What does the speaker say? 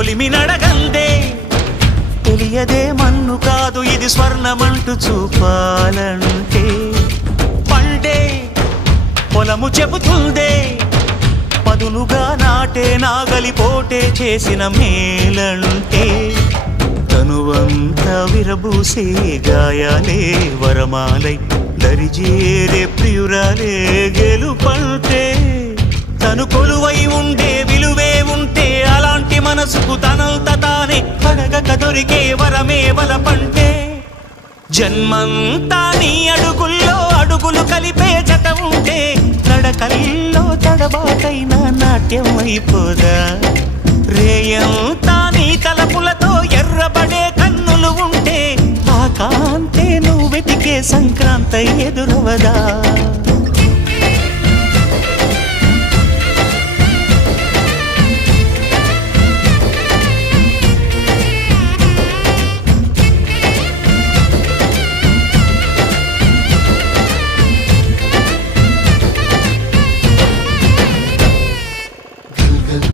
కొలిమి నడగందే తెలియదే మన్ను కాదు ఇది స్వర్ణమంటూ చూపాలంటే పండే పొలము చెబుతుందే పదునుగా నాటే నాగలిపోటే చేసిన మేలంటే తనువంతా విరబూసే గాయాలే వరమాలై దరిజేరే ప్రియురాలే గెలుపంటే తను కొలువై ఉండే విలువే ఉంటే అలాంటి మనసుకు తనంత తానే అడగక దొరికే వరమే వలపంటే జన్మంతా నీ అడుగుల్లో అడుగులు కలిపే జత ఉంటే నడకల్లో తడబాటైన నాట్యం అయిపోదా రేయంతా నీ తలపులతో ఎర్రబడే కన్నులు ఉంటే ఆ కాంతే నువ్వు వెతికే సంక్రాంతి ఎదురవదా